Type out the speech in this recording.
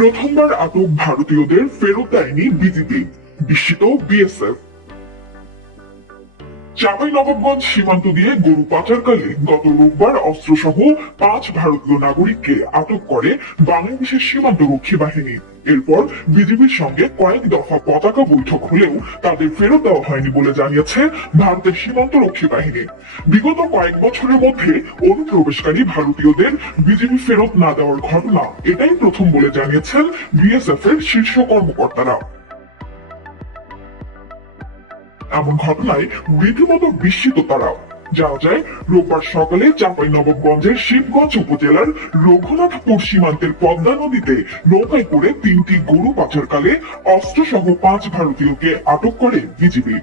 প্রথমবার আটক ভারতীয়দের ফেরত দেয়নি বিজিবি, বিস্মিত বিএসএফ। চাঁপাইনবাবগঞ্জ সীমান্ত দিয়ে গরু পাচারকালে গত রোববার অস্ত্রসহ 5 ভারতীয় নাগরিককে আটক করে বাংলাদেশের সীমান্তরক্ষী বাহিনী। এরপর বিজিবির সঙ্গে কয়েক দফা পতাকা বৈঠক হলেও তাদের ফেরত দেওয়া হয়নি বলে জানিয়েছে ভারতের সীমান্তরক্ষী বাহিনী। বিগত কয়েক বছরের মধ্যে অনুপ্রবেশকারী ভারতীয়দের বিজিবি ফেরত না দেওয়ার ঘটনা এটাই প্রথম বলে জানিয়েছেন বিএসএফ এর শীর্ষ কর্মকর্তারা। এমন ঘটনায় রীতিমতো বিস্মিত তারাও। জানা যায়, রোববার সকালে চাঁপাইনবাবগঞ্জের শিবগঞ্জ উপজেলার রঘুনাথপুর সীমান্তের পদ্মা নদীতে নৌকায় করে 3টি গরু পাচারকালে অস্ত্রসহ 5 ভারতীয়কে আটক করে বিজিবি।